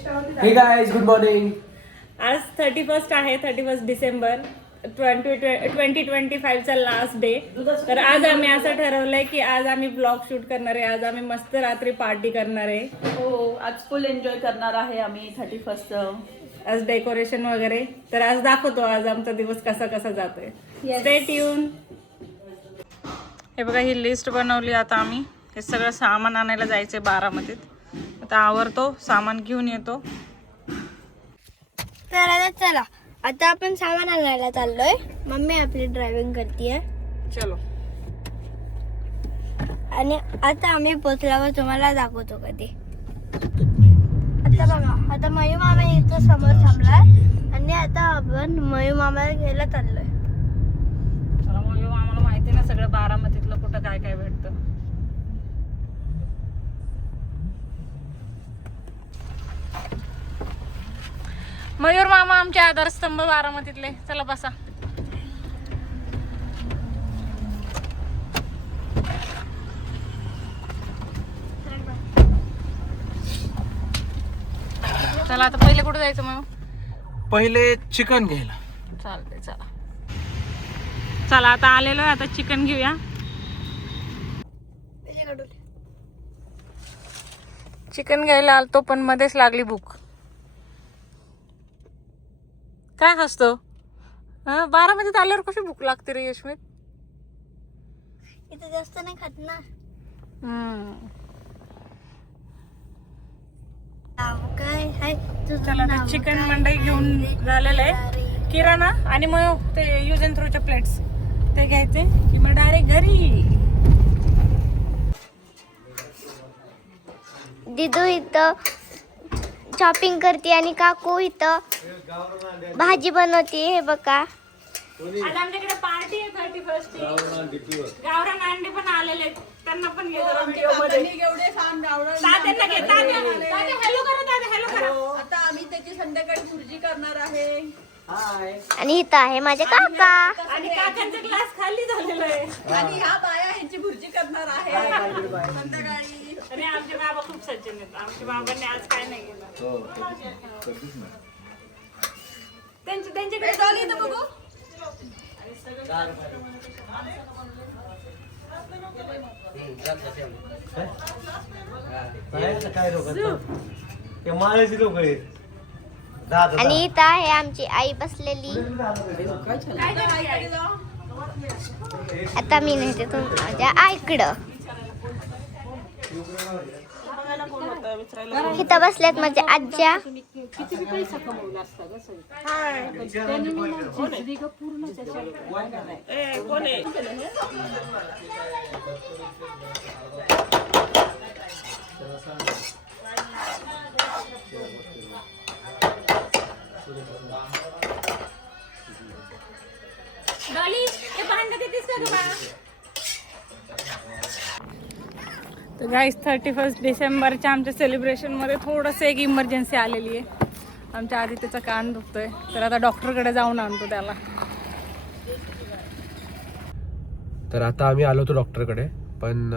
Hey guys, good morning. आज 31 आहे, 31 डिसेंबर 2025 चा लास्ट डे. तर आज आम्ही असं ठरवलंय की आज आम्ही ब्लॉग शूट करणार आहे. आज आम्ही मस्त रात्री पार्टी करणार आहे. हो, आज फुल एन्जॉय करणार आहे आम्ही 31st. आज डेकोरेशन वगैरे. तर आज दाखवतो आज आमचा दिवस कसा कसा जातोय. Stay tune. हे बघा, ही लिस्ट बनवली आता आम्ही. हे सगळं सामान आणायला जायचंय बारामतीत. आता आवरतो, सामान घेऊन येतो. तर आता चला, आता आपण सामान आणायला चाललोय. मम्मी आपली ड्रायव्हिंग करतीये. चलो. आणि आता आम्ही पोचल्यावर तुम्हाला दाखवतो कधी. आता बघा, आता मयू मामा इथं समोर थांबलाय आणि आता आपण मयू मामाला घ्यायला चाललोय. चला, मग आम्हाला माहिती ना सगळं बारामतीतलं कुठं काय काय भेटतं. मयूर मामा आमचे आधारस्तंभ बारामतीतले. चला बसा. चला, आता पहिले कुठे जायचं मग? पहिले चिकन घ्यायला. चालतंय, चला. चला, आता आलेलो आहे, आता चिकन घेऊया. चिकन घ्यायला आलतो पण मध्येच लागली भूक. काय हसतो? बारामतीत आल्यावर कशी भूक लागते रे यशमित? इथे जास्त नाही खात ना. काय हाय तुझं चला, आता नाव चिकन काय? मंडई घेऊन झालेलं आहे. किराणा आणि मग ते यूज अँड थ्रोच्या प्लेट्स ते घ्यायचे की मग डायरेक्ट घरी. दिदू इथं शॉपिंग करते आणि काकू इथं भाजी बनवते. हे बघा, आज आमच्याकडे पार्टी आहे 31 ची. गावरान अंडी पण आलेले आहेत. त्यांना पण घे जरा व्हिडिओ मध्ये. तात्यांना घे. तात्या हॅलो करा. तात्या हॅलो करा. आता आम्ही त्याची संध्याकाळी भुर्जी करणार आहे. आणि इथं आहे माझे काका. आणि काकांचा ग्लास खाली झालेला आहे. आणि ह्या बाया ह्यांची भुर्जी करणार आहे संध्याकाळी. आणि आमचे बाबा खूप सज्जन आहेत. आमच्या बाबांनी आज काय नाही केलं. त्यांच्याकडे डॉली इथं बघू. काय लोक ते माळ्याची लोक आहेत. आणि इथं आहे आमची आई बसलेली. आता मी नेते माझ्या आईकडं. इथं बसल्यात माझ्या आज्या. डॉली, हे भांडं देतेस का तुला? तर गाईस, 31 डिसेंबरच्या आमच्या सेलिब्रेशनमध्ये थोडंसं एक इमर्जन्सी आलेली आहे. आमच्या आदित्यचा कान दुखतोय, तर आता डॉक्टरकडे जाऊन आणतो त्याला. तर आता आम्ही आलो होतो डॉक्टरकडे, पण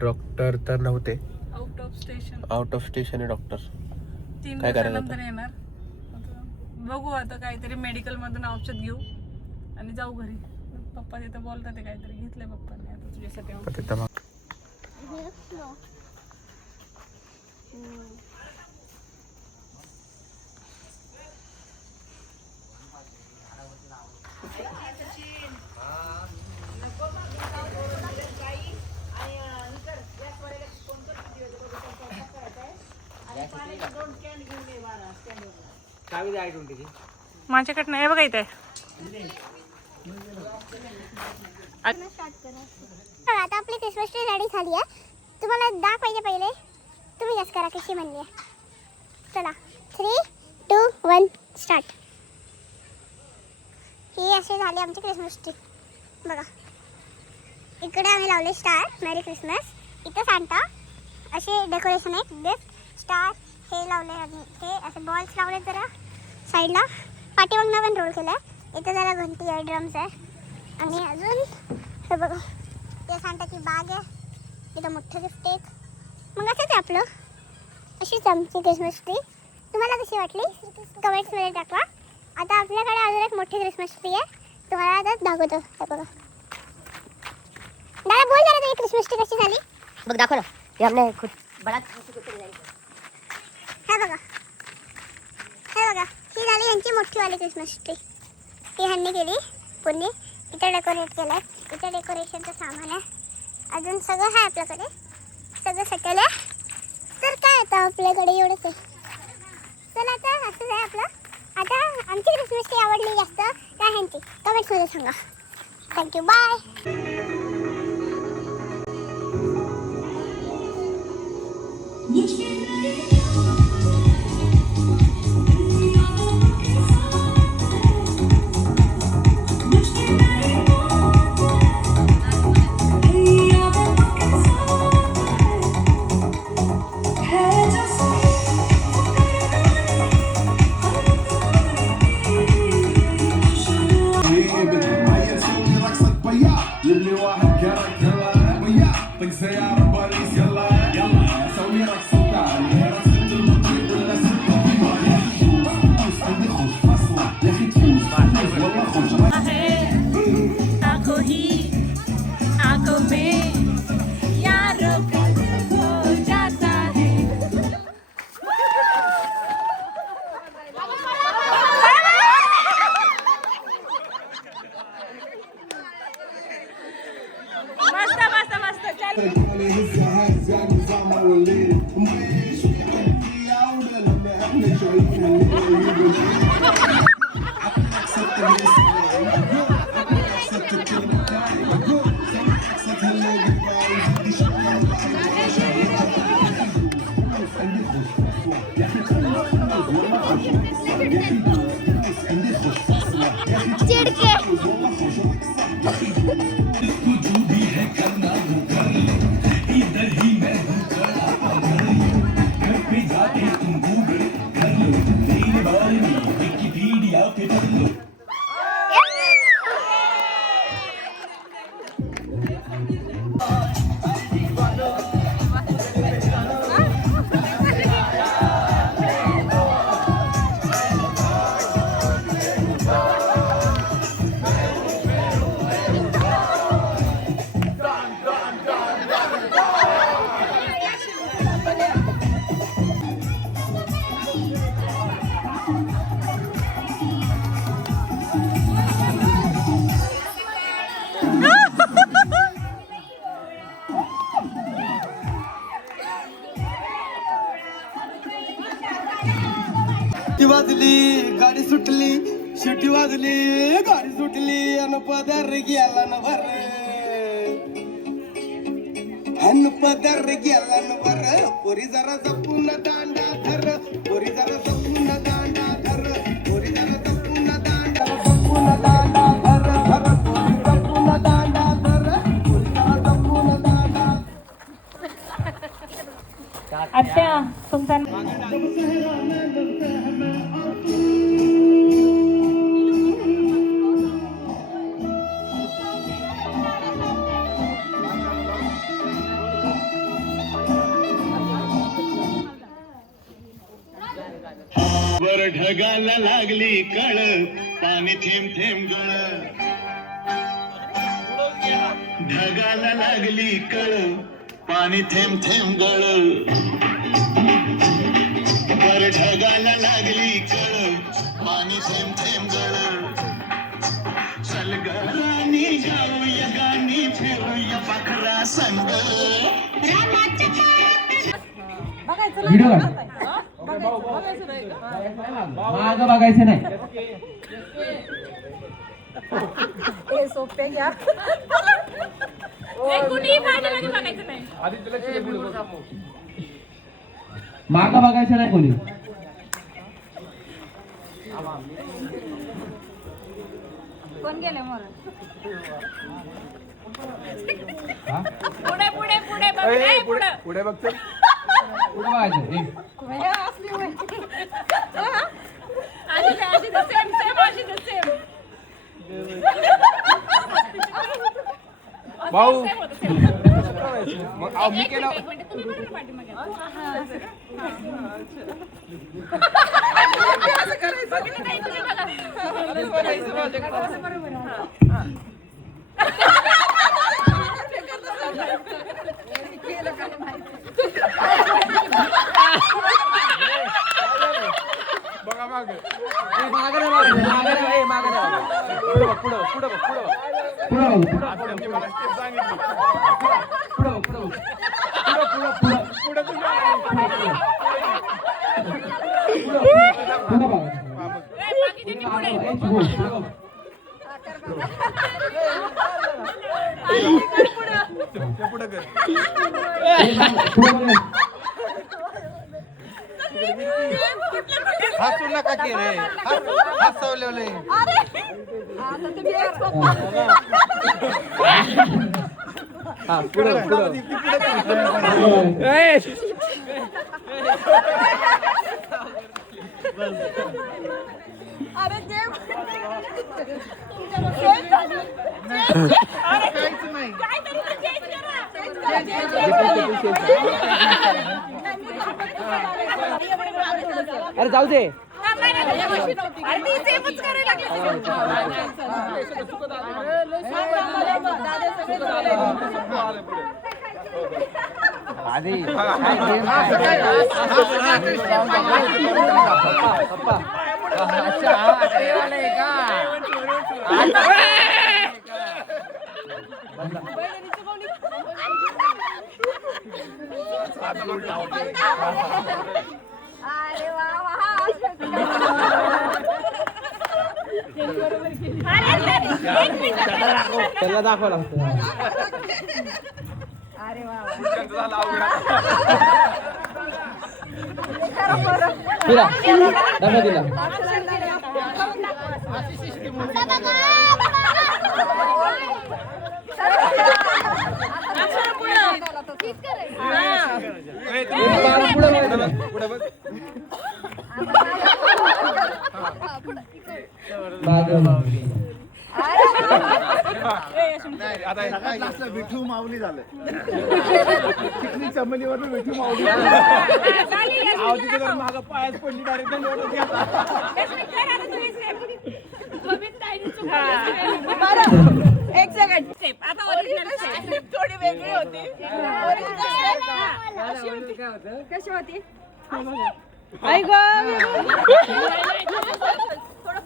डॉक्टर तर नव्हते. आउट ऑफ स्टेशन आहे डॉक्टर. 3 काय करायचं दिवसानंतर येणार. आता बघू, आता काहीतरी मेडिकल मधून औषध घेऊ आणि जाऊ घरी. पप्पा तिथं बोलतात ते काहीतरी घेतलंय पप्पांनी आता तुझ्यासाठी. माझ्याकडनं हे बघा इथे. आता आपली क्रिसमस ट्री रेडी झाली आहे. तुम्हाला दाखवायचे पहिले. तुम्ही गॅस करा कशी म्हणली आहे. चला, 3, 2, 1 स्टार्ट. ही अशी झाली आमची क्रिसमस ट्री. बघा, इकडे आम्ही लावले स्टार, मेरी क्रिसमस. इथं सांता असे डेकोरेशन आहे. दिस स्टार हे लावले आणि हे असे बॉल्स लावले जरा साईडला. पाठीमागनं पण रोल केला आहे. इथं जरा घंटी आहे, ड्रम्स आहे. आणि अजून हे बघा, ते सांताची बाग आहे. इथं मोठं गिफ्ट एक. मग असंच आहे आपलं. अशीच आमची क्रिसमस ट्री. तुम्हाला कशी वाटली कमेंट्समध्ये टाका. आता आपल्याकडे अजून एक मोठी क्रिसमस ट्री आहे, तुम्हाला आता दाखवतो. हे बघा दादा, बोल जरा तुझी क्रिसमस ट्री कशी झाली. बघ दाखव ना. ये हमने खुद बड़ा हे बघा ही झाली यांची मोठीवाली क्रिसमस ट्री. ही ह्यांनी केली पूर्ण. इथं डेकोरेट केलं आहे, इथं डेकोरेशनचं सामान आहे, अजून सगळं आहे आपल्याकडे, सगळं सेटल आहे. तर काय आता आपल्याकडे एवढंच आहे. चला आता असंच आहे आपलं. आता आमची क्रिसमस ट्री आवडली जास्त का ह्यांची कमेंट्समध्ये सांगा. Thank you, bye. वाजली गाडी सुटली, शिटी वाजली गाडी सुटली, अन पदर गेला न भर, अन पदर गेला न भर. पोरी जरा जपून दांडा धर, पोरी जरा जपून दांडा धर, पोरी जरा जपून दांडा, जपून दांडा धर, धर पोरी जपून दांडा धर, पोरी जरा जपून दांडा. आत्या तुमचा वर ढगाला लागली कळ, पाणी थेंब थेंब गळ, ढगाला लागली कळ, पाणी थेंब थेंब गळ, वर ढगाला लागली कळ, पाणी थेंब थेंब गळ. चल गरानी जाऊया गाणी फिरूया पाखरा संग. व्हिडिओ माग बघायचं नाही. सोपे घ्या. माग बघायचं नाही कोणी. कोण गेले मोर. पुढे पुढे पुढे पुढे पुढे पुढे बघतो. पुढे बघायचं. भाऊ मग मी केलं. बघा माग पुढं पुढं हसू नका की रे हसवलेलं हा पुढं अरे देव अरे जाऊ दे अरे वा त्याला दाखवा लागतं अरे वा दिला डबा दिला विठू माऊली झालं चमलीवर विठू माऊली माग पायाच पडली डायरेक्ट एक सेकंड आता ओरिजिनल थोडी वेगळी होती कशी होती आई गो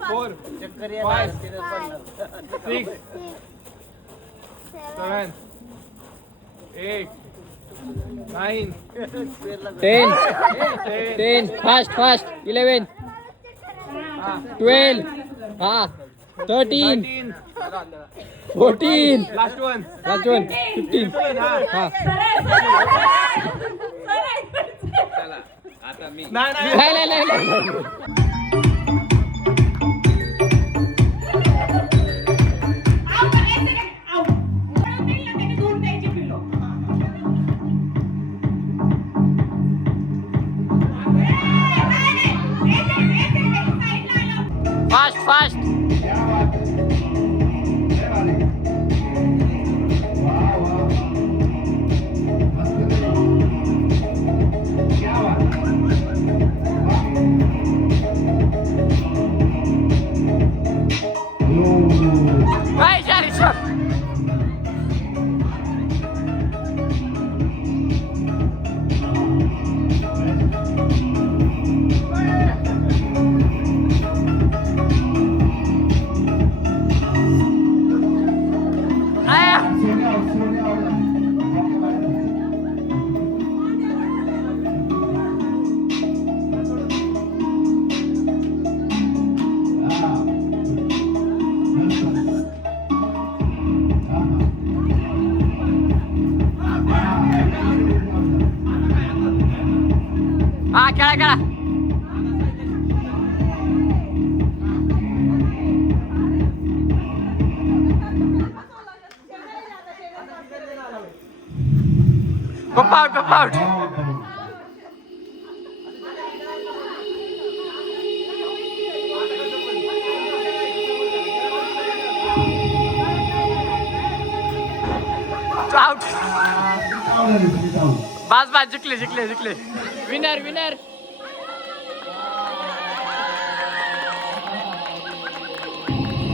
4 5 6 7 8 9 10 फास्ट 11 12 हाँ 13 14 लास्ट वन 15 हाँ नहीं फास्ट हाँ क्या Pop out. Out. बस जिंकले विनर